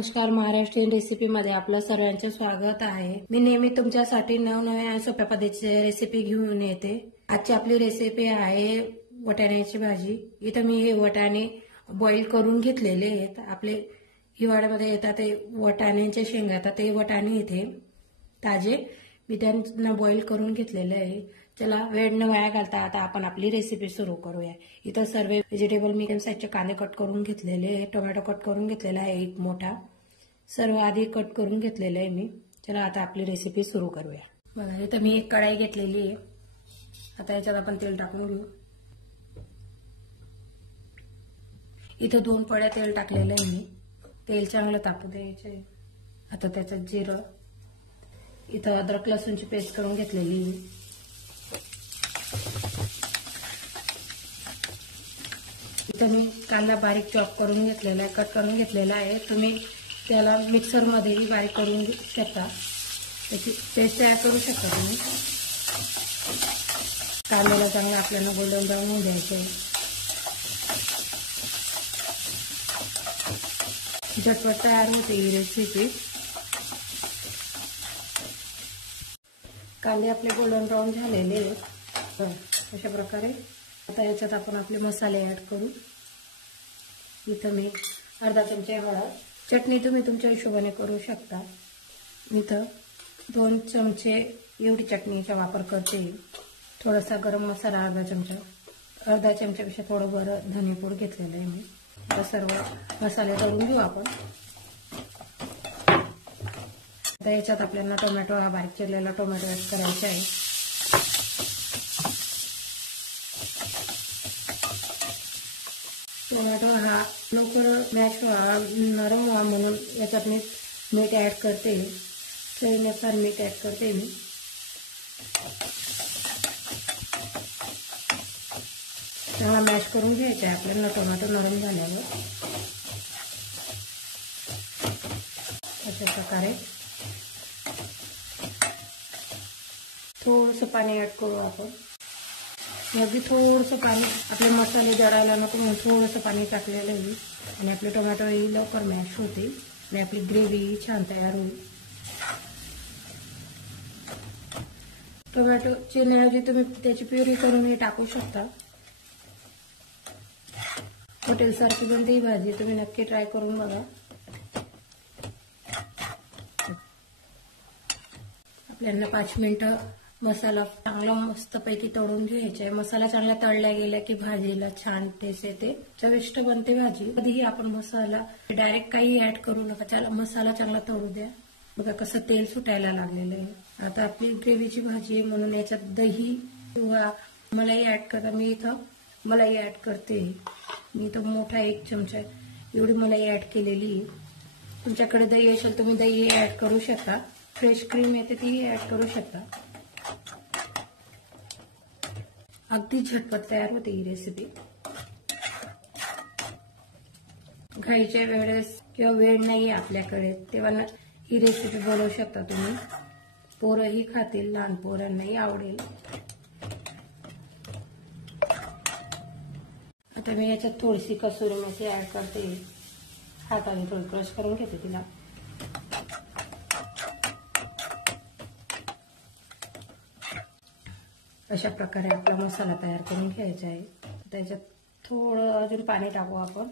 नमस्कार, महाराष्ट्रीयन रेसिपीमध्ये आपलं सर्वांचे स्वागत आहे। मी नेहमी तुमच्यासाठी नवनव्या आणि सोप्या पद्धतीची रेसिपी घेऊन येते। आजची आपली रेसिपी आहे वाटाण्याची भाजी। इथं मी हे वाटाणे बॉईल करून घेतलेले आहेत। आपले हिवाळ्यामध्ये येतात ते वाटाण्याचे शेंगा येतात, ते वाटाणे इथे ताजे मी त्यांना बॉईल करून घेतलेले आहे। चला वेळ न वाया घालता आता आपण आपली रेसिपी सुरू करूया। इथं सर्व व्हेजिटेबल मीडियम साईजचे कांदे कट करून घेतलेले आहे, टोमॅटो कट करून घेतलेला आहे एक मोठा, सर्व आधी कट करून घेतलेले आहे मी। चला आता आपली रेसिपी सुरू करूया। बघा इथं मी एक कढाई घेतलेली आहे। आता याच्यात आपण तेल टाकून घेऊ। इथं 2 पळ्या तेल टाकलेलं आहे मी। तेल चांगलं तापू द्यायचे। आता त्याच्यात जिरं, इथं अद्रक लसूणची पेस्ट करून घेतलेली आहे। इथं मी कांदा बारीक चॉप करून घेतलेला आहे, कट करून घेतलेला आहे। तुम्ही त्याला मिक्सर मध्येही बारीक करून घेऊ शकता, त्याची पेस्ट तयार करू शकता तुम्ही। कांद्याला चांगलं आपल्याला गोल्डन ब्राऊन होऊन द्यायचे। झटपट तयार होते ही रेसिपी। कांदे आपले गोल्डन ब्राऊन झालेले आहेत अशा प्रकारे। आता याच्यात आपण आपले मसाले ऍड करू। इथं मी अर्धा चमचा हळद, चटणी तुम्ही तुमच्या हिशोबाने करू शकता। इथं 2 चमचे एवढी चटणीचा वापर करते। थोडासा गरम मसाला अर्धा चमच्यापेक्षा थोडं बरं धनेपूड घेतलेलं आहे मी। आता सर्व मसाले तळून घेऊ आपण। आता याच्यात आपल्याला टोमॅटो, हा बारीक चिरलेला टोमॅटो ऍड करायचा आहे। टोमॅटो हा लवकर मॅश व्हावा, नरम व्हावा म्हणून याच्यात मी मीठ ऍड करते। चवीनुसार मीठ ऍड करते मी। चांगला मॅश करून घ्यायचा आहे आपल्याला टोमॅटो नरम झाल्यावर अशा प्रकारे। थोडंसं पाणी ऍड करू आपण। अगदी थोडंसं पाणी, आपले मसाले जळायला नको म्हणून थोडंसं पाणी टाकलेलं आहे आणि आपले टोमॅटो ही लवकर मॅश होते आणि आपली ग्रेव्ही छान तयार होईल। टोमॅटो चिरण्याऐवजी तुम्ही त्याची प्युरी करूनही टाकू शकता। हॉटेल सारखी बनते ही भाजी, तुम्ही नक्की ट्राय करून बघा। आपल्याला 5 मिनिटं मसाला चांगला मस्तपैकी तळून घ्यायचा आहे। मसाला चांगला तळला गेला की भाजीला छान टेस्ट येते, चविष्ट बनते भाजी। कधीही आपण मसाला डायरेक्ट काही ऍड करू नका, त्याला मसाला चांगला तळू द्या। बघा कसं तेल सुटायला लागलेलं आहे। आता आपली ग्रेव्हीची भाजी आहे म्हणून याच्यात दही किंवा मलाई ऍड करा। मी इथं मलाई ऍड करते। मी इथं मोठा 1 चमचा एवढी मलाई ऍड केलेली आहे। तुमच्याकडे दही असेल तुम्ही दही ऍड करू शकता। फ्रेश क्रीम येते ती ऍड करू शकता। अगदी झटपट तयार होते ही रेसिपी। घाईच्या वेळेस किंवा वेळ नाही आपल्याकडे तेव्हा ही रेसिपी बनवू शकता तुम्ही। पोरंही खातील, लहान पोरांनाही आवडेल। आता मी याच्यात थोडीशी कसुरी मेथी ऍड करते। हाताने थोडी क्रश करून घेते तिला। अशा प्रकारे आपला मसाला तयार करून घ्यायचा आहे। त्याच्यात थोडं अजून पाणी टाकू आपण।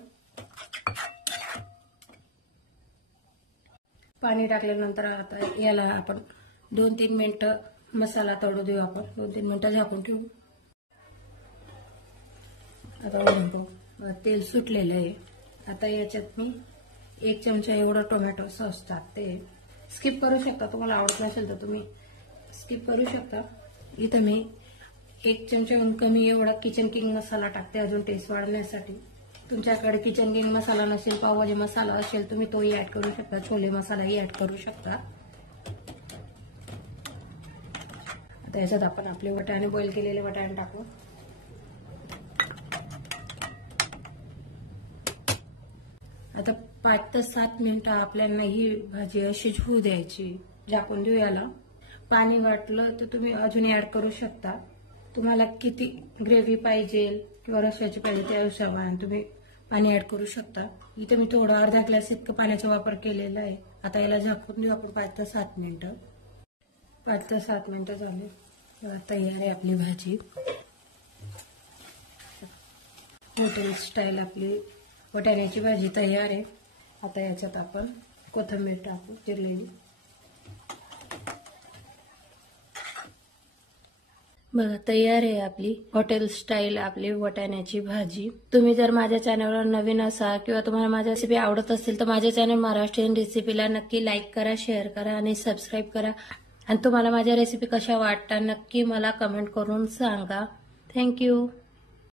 पाणी टाकल्यानंतर आता याला आपण 2-3 मिनिटं मसाला तळू देऊ आपण। 2-3 मिनिटं झाकून ठेवू। आता तेल सुटलेलं आहे। आता याच्यात मी 1 चमचा एवढं टोमॅटो सॉस टाकते। स्किप करू शकता, तुम्हाला आवडत नसेल तर तुम्ही स्किप करू शकता। इथं मी 1 चमच्याहून कमी एवढा किचन किंग मसाला टाकते अजून टेस्ट वाढवण्यासाठी। तुमच्याकडे किचन किंग मसाला नसेल, पावभाजी मसाला असेल तुम्ही तोही ऍड करू शकता, छोले मसालाही ऍड करू शकता। आता याच्यात आपण आपले वाटाणे, बॉईल केलेले वाटाणे टाकू। आता 5 ते 7 मिनिटं आपल्याला ही भाजी अशीच होऊ द्यायची। झाकून देऊ याला। पाणी वाटलं तर तुम्ही अजून ऍड करू शकता। तुम्हाला किती ग्रेव्ही पाहिजे किंवा रश्याची पाहिजे त्या हिशोबाने तुम्ही पाणी ऍड करू शकता। इथे मी थोडं अर्धा ग्लास इतकं पाण्याचा वापर केलेला आहे। आता याला झाकून देऊ आपण 5 ते 7 मिनिटं। 5 ते 7 मिनिटं झाले, तयार आहे आपली भाजी। हॉटेल स्टाईल आपली वाटाण्याची भाजी तयार आहे। आता याच्यात आपण कोथिंबीर टाकू चिरलेली। बघा तयार आहे आपली हॉटेल स्टाईल आपली वाटाण्याची भाजी। तुम्ही जर माझ्या चॅनलवर नवीन असाल किंवा तुम्हाला माझी रेसिपी आवडत असेल तर माझ्या चॅनल महाराष्ट्रीयन रेसिपीला नक्की लाईक करा, शेअर करा आणि सबस्क्राईब करा। आणि तुम्हाला माझ्या रेसिपी कशा वाटतात नक्की मला कमेंट करून सांगा। थँक्यू।